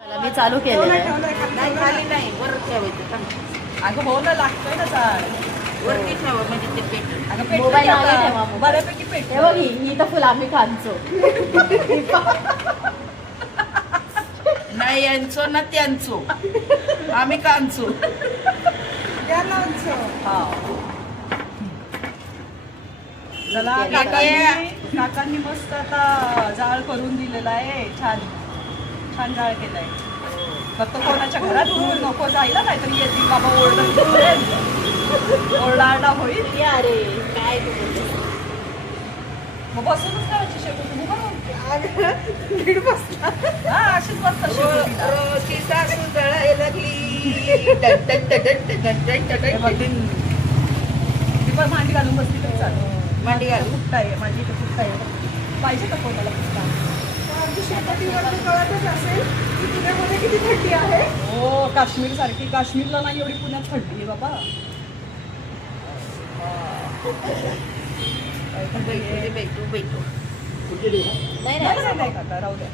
मी चालू केलं नाही खाली नाही वर ठेवायचं चांगलं. अगं हो ना लागतोय ना चाल वरती ठेवा म्हणजे ते पेट. अगं पेटलं मोबाईल की मागे आता. ठेवा, मोबाईल. बऱ्यापैकी हे पेट बघ ही तर फुल आम्ही खांचो नाही यांचो ना त्यांचो आम्ही कांचो. चला काकांनी मस्त आता जाळ करून दिलेला आहे. छान छान जाळ केलाय. फक्त कोणाच्या घरात धूर नको जायला, नाहीतरी येतील बाबा ओरडारडा होईल. अरे काय तू बोलतेस? मग बसूनच करायची शेकोटी हा अशीच बसतात शेकोटीला. रोजची सासू जळायला लागली टन टन टन टन टन टन टन हे बघ, टन. ती पण मांडी घालून बसली तरी चालेल. मांडी घालून. फुटता आहे माझी इथे फुटता आहे. पाहिजे का कोणाला फुटता? किती थंडी आहे. हो काश्मीर सारखी. काश्मीरला नाही एवढी पुण्यात थंडी आहे बाबा. बैठू बैठू. नाही नाही नाही नाही काका राहू द्या.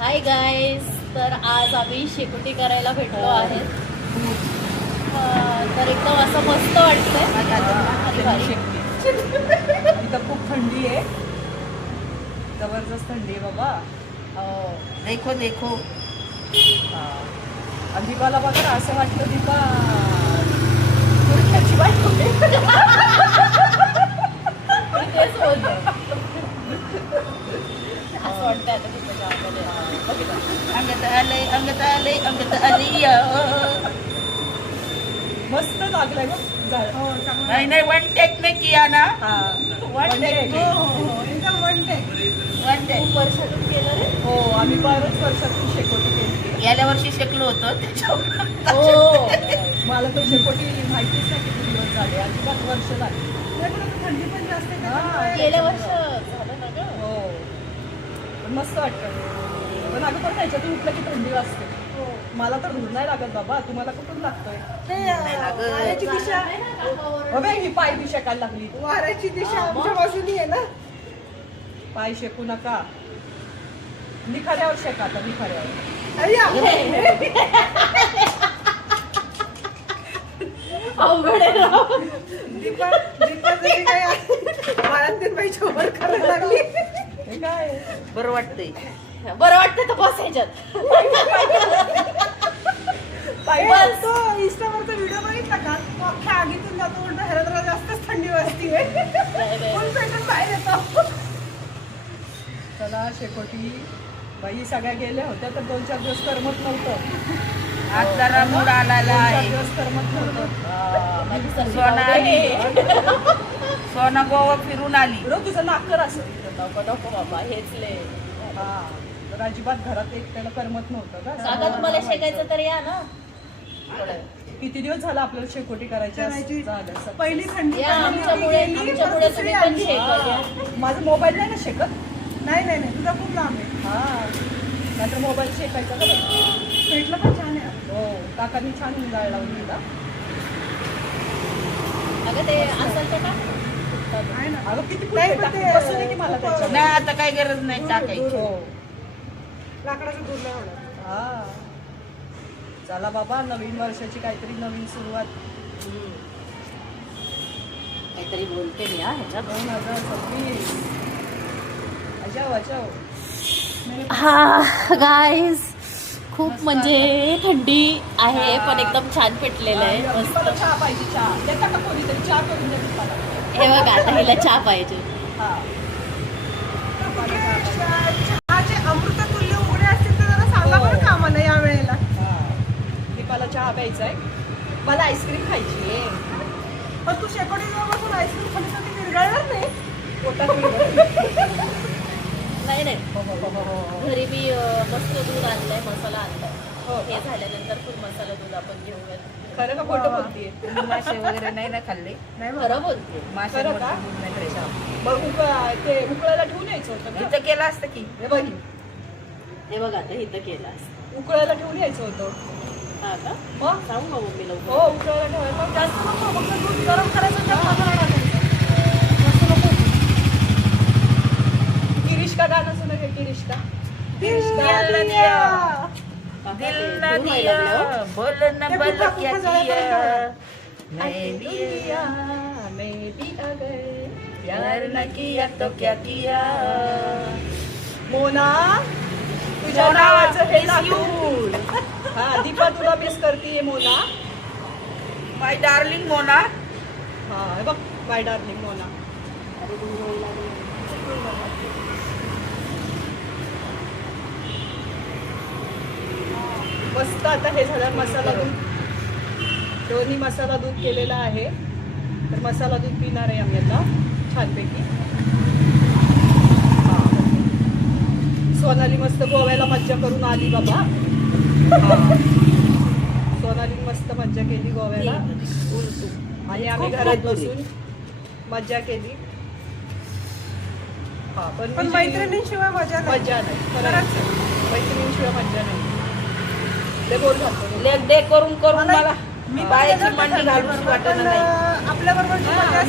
हाय गाईज, तर आज आम्ही शेकोटी करायला भेटलो आहे. तर एकदम असं मस्त वाटतंय आणि भारी. इथं खूप थंडी आहे. जबरदस्त थंडी आहे बाबा. हो. देखो देखो. आणि दीपाला बघा ना, असं वाटतं दीपा पुरख्याची बायको आहे. मी तेच बोलते. असं वाटतंय आता खूप मजा आलेली आहे. बघितलं? अंगत आले मस्त लागलंय बघ झाड. नाही नाही वन टेक ने किया ना. हा वन टेक वन टेक. खूप वर्षातून केलं रे. हो आम्ही बऱ्याच वर्षातून शेकोटी केली. गेल्या वर्षी शिकलो होतो त्याच्यावर. हो. मला तर शेकोटी माहितीच नाही किती दिवस झाले. अजिबात वर्ष झाली. थंडी पण जास्त आहे हा. त्याच्यामुळे. गेल्या वर्ष झालं ना गं. हो पण मस्त वाटतं. पण अगं पण त्याच्यातून उठलं की थंडी वाजते. मला तर धूर नाही लागत बाबा. तुम्हाला कुठून लागतोय? ते, वाऱ्याची दिशा अबे ही पाय बी शेकायला लागली. वाऱ्याची दिशा आमच्या बाजूनी आहे ना. पाय शेकू नका. निखाऱ्यावर शेका आता निखाऱ्यावर. अय्या. अवघड आहे राव. दीपा जरी काय वाळंतीन बाईच्या वर करायला लागली. हे काय बरं वाटतंय. बरं वाटतं तर बस ह्याच्यात. पाय पण तो इंस्टावरचा व्हिडिओ बघितला का? तो अख्ख्या आगीतून जातो म्हणतो ह्याला जरा जास्तच थंडी वाजतीये. फुल पेटून बाहेर येतो. चला शेकोटी बाई सगळ्या गेल्या होत्या तर 2-4 दिवस करमत नव्हतं. आज जरा मूड आलेला 2-4 आहे. दिवस करमत नव्हतं. माझी सर्दी सोना आली. लावते. सोना गोवा फिरून आली. बरोबर तुझं नाकर असं. नको नको बाबा, हेच लय. हा तर अजिबात घरात एकट्याला करमत नव्हतं काका का? तुम्हाला शेकायचं तर या ना. किती दिवस झाला आपल्याला शेकोटी करायची करायची. झालं. पहिली थंडी या आमच्यामुळे तुम्ही पण शेकवा. माझा मोबाईल नाही ना शेकत. नाही नाही नाही तुझा खूप लांब आहे. हा नाहीतर मोबाईल शेकायचा का बाई? पेटलं पण छान आहे. हो काकांनी छान जाळ लावून दिला. अगं ते असेल तर का आहे ना. अगं किती नाही, फुटके पण ते- टाकून बसू दे की मला त्याच्यावर. नाही आता काही गरज नाही टाकायची. हो लाकडाचं दूर नाही होणार. हा चला बाबा नवीन वर्षाची काहीतरी नवीन सुरुवात. काहीतरी बोलते मी हा ह्याच्यात. 2026 अजाव अजाव. हा गाईज, खूप म्हणजे थंडी आहे पण एकदम छान पेटलेलं आहे मस्त. मला चहा पाहिजे. चहा देता का कोणीतरी? चहा करून दे मला. हे बघा आता हिला चहा पाहिजे. हा चहाचे अमृततुल्य उघडे असतील तर जरा सांगा बरं का आम्हाला या वेळेला. हा दीपाला चहा प्यायचा आहे. मला आईस्क्रीम खायची आहे. पण तू शेकोटी जवळ बसून आईस्क्रीम खाली तर ती विरघळणार नाही. पोटात विरघळते. नाही नाही, हो. घरी मी मस्त दूध आणलंय, मसाला आणलाय. हो. हे झाल्यानंतर फुल मसाला दूध आपण घेऊयात. खरं का खोटं बोलतीये? मासे वगैरे नाही ना खाल्ले. नाही बरं. खरं बोलते. माशांवर खरं का? दूध नाही खायचं. मग ते उकळायला ठेवून यायचं होतं का? इथं केलं असतं की. हे बघ हे बघा आता इथं केलं असं. उकळायला ठेवून यायचं होतं. हा का? मग सांगू का मम्मीला हो लवकर? उकळायला ठेवायचं. जास्त नको फक्त दूध गरम करायचं त्यात मसाला टाकायचा. जास्त नको. किरीश का गाणं सुना गिरीश का? दिल दिया. दिल न दिया बोल न बल क्या किया मैं भी गया मैं भी आ गए प्यार न किया तो क्या किया. मोना तुझ्या मोना, नावाचं हे miss you. लातूर. हा दीपा तुला मिस करतीये मोना. माय डार्लिंग मोना. हा हे बघ बाय डार्लिंग मोना. मस्त आता हे झालं मसाला दूध. दोन्ही मसाला दूध केलेला आहे तर मसाला दूध पिणार आहे आम्ही आता छानपैकी. हा. सोनाली मस्त गोव्याला मज्जा करून आली बाबा. हा. सोनाली मस्त मज्जा केली गोव्याला आणि आम्ही घरात बसून मज्जा केली. हा पण मैत्रिणींशिवाय मजा नाही. मज्जा नाही खरंच मैत्रिणींशिवाय मज्जा नाही. लय बोर झालं. लेग डे करून करून मला मी बायाची मांडी घालून वाटत नाही. आपल्या बरोबर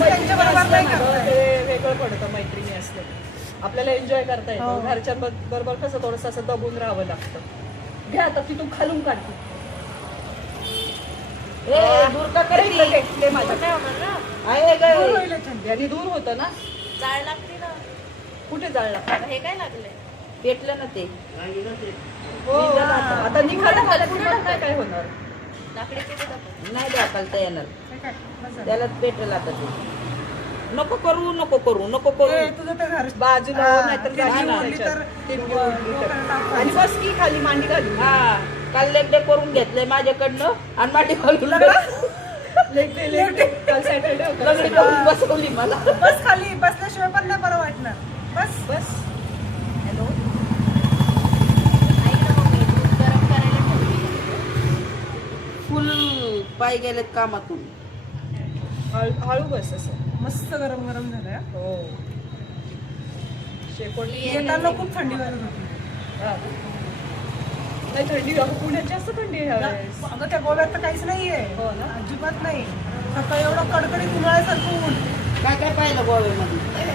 त्यांच्या बरोबर नाही करता येत. ते वेगळं पडतं मैत्रिणी असले आपल्याला एन्जॉय करता हो. येतं. घरच्यांबरोबर कसं थोडंसं असं दबून राहावं लागतं. घ्या आता तिथून खालून काढते. दूर का करते माझ्या आहे ग. दूर होईल याच्याने. याने दूर होतं ना. जाळ लागते ना. कुठे जाळला हे काय लागलंय? पेटलं ना ते. हो आता निघालं मला की मग काय होणार. लाकडे किती दाखव? नाही दाखलता येणार हे काय? बस झालं. त्याला पेटलं आता ते. नको करू नको करू नको करू. ए, तुझं ते घर बाजूला हा, नाहीतर ती जागी उडली नाही तर तिरकी उडली तर. डोक्याला टाकून. आणि बस की खाली मांडी घालून. हा काल लेग डे करून घेतलंय माझ्याकडनं आणि मांडी घालून लेगडे काल सॅटर्डे होता. लंगडी करून बसवली मला. बस खाली बसल्याशिवाय पण नाही बरं वाटणार. बस बस हॅलो ऐक ना मम्मी, दूध गरम करायला ठेवली. फुल पाय गेलेत कामातून. हळू बस असं. मस्त गरम गरम झालंय. हो शेकोटी येताना खूप थंडी वाजत होती. हा. नाही थंडी अगं पुण्यात जास्त थंडी आहे ह्यावेळेस. अगं त्या गोव्यात तर काहीच नाहीये. हो ना. अजिबात नाही. सकाळी एवढं कडकडीत उन्हाळ्यासारखं ऊन. काय काय पाहिलं गोव्यामध्ये?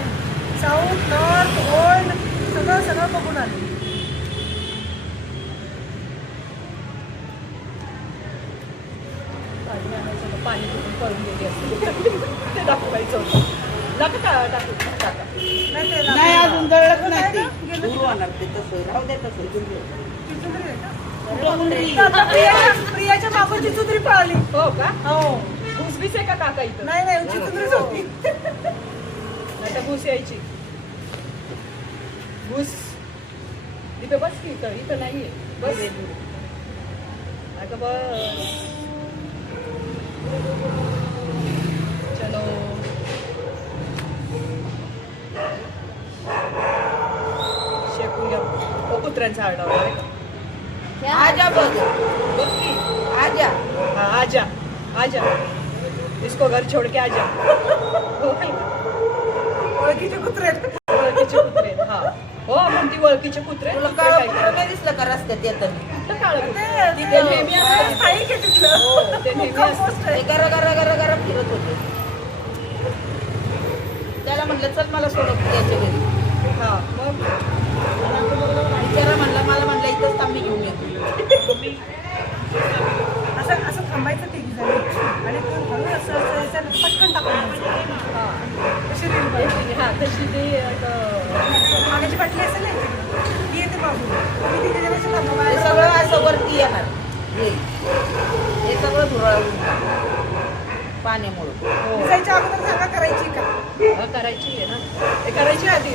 साऊथ नॉर्थ ओल्ड सगळं सगळं बघून आले. पाणी आणायचं होतं, पाणी कुठून पळून गेली असते. ते दाखवायचं होतं. नका टाकू टाका. नाही ते नाही अजून जळत काय नाही गं? ते. गेलं दूर होणार ते तसं. राहू दे तसं. चिचुंदरी आहे का? कुठं उंदरी? आता प्रियाच्या मागून चिचुंदरी पळाली. हो का हो घुसबीस आहे का काका इथं? नाही नाही चिचुंदरीच होती. नाही तर घुस यायची. घुस इथं बस की इथं इथं नाहीये. बस अगं बस. चलो शेकूया. ओ कुत्र्यांचा आरडाओरडा आहे का? आजा बघ बघ की आजा. हाँ आजा आजा इसको घर छोड़ के आजा. हो काय? ओळखीचे कुत्रे आहेत. ओळखीचे कुत्रे आहेत, हा. हो म्हणती ओळखीचे कुत्रे. तुला कुत्रे काळं काय कुत्रं करतात? नाही दिसलं का रस्त्यात येताना? कुठलं काळं कुत्रं? ते- ते नेहमी असतं. स्थायिक आहे तिथलं. हो, ते नेहमी कंपोस्ट असतं. आहे. ते गरा गरा गरा गरा फिरत होते. त्याला म्हणलं चल मला सोडत त्याच्या घरी. हा मग बिचारा म्हणला मला म्हणलं इथंच थांब मी घेऊन येतो. असं असं थांबायचं तिघी जणी आणि तो हळू असं असं याच्यानं पटकन टाकून द्यायचं. हा अशी रील बनवायची. हा तशी ते पाण्याची बाटली असेल ना याच्याकडे, ती येते बाबू मी तिथे जराशी थांबवा. हे सगळं असं वरती येणार. हे सगळं धुराळून पाण्यामुळं. हो दिसायच्या अगोदर सांगा करायची का. करायची आहे ना. ते करायची आधी.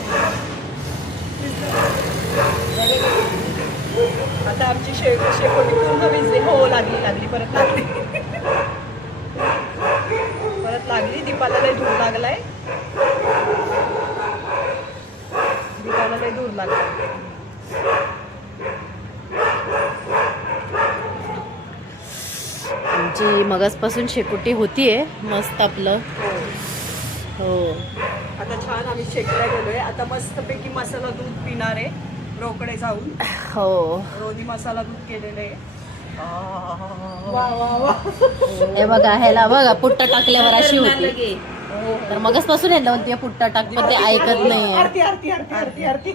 आता आमची शेकोटी पूर्ण भिजली. हो लागली परत लागली. परत लागली. दीपाला लय धूर लागलाय. दीपाला लय धूर लागलाय. आमची मगासपासून शेकोटी होतीये मस्त आपलं. हो आता छान आम्ही शेकल्या गेलोय. आता मस्तपैकी मसाला दूध पिणार आहे रोकडे जाऊन. हो. रोनी मसाला दूध केलेलं आहे. वा वा वा. हे बघा ह्याला बघा पुट्टा टाकल्यावर अशी होती. लगे. तर मगचपासून यांना म्हणते पुट्टा टाक पण ते ऐकत नाहीये. आरती आरती आरती आरती आरती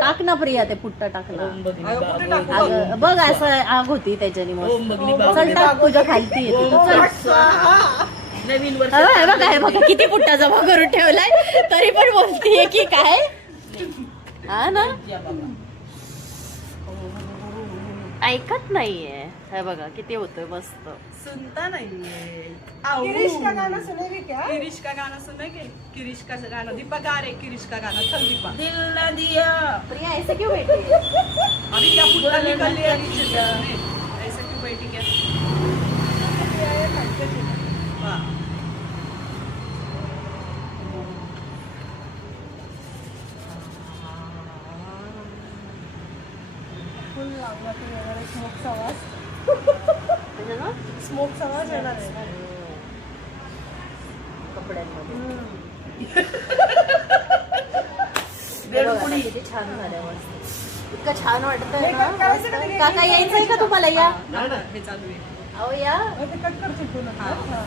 टाक ना प्रिया ते पुट्टा टाकला. ओम बगली अगं, बा- कुठे टाकू? अगं, बघ असं आग होती त्याच्याने ओम मस्त. बगली चल बाबली. टाक तुझ्या खालती येते तू, चल. नवीन वर्ष हे बघ हे बघ किती पुट्टा जमा करून ठेवलाय तरी पण बोलतीये की काय. हा ना ऐकत नाहीये. हे बघा किती होतोय मस्त. सुनता नाहीये. गिरीश का गाना सुनेगी क्या? किरीश का गाना सुनेगे? किरीश का गाना दीपा गा रे किरीश का गाना. चल दीपा. दिल न दिया प्रिया ऐसे क्यों बैठी है? अभी क्या पुट्टा निकल लिया नीचे से हमने. ऐसे क्यों बैठी क्या? हाँ. फुल लागला ते वगैरे स्मोकचा आवाज. म्हणजे ना स्मोकचा आवाज येणार आहे. कपड्यांमध्ये हे बघा ना, किती छान झालं मस्त. इतकं छान वाटतंय Makeup करायचं का ना. नाही? काका यायचंय का तुम्हाला? या हे चालू आहे. अहो या. ते कट करशील तू नंतर. हा. हा.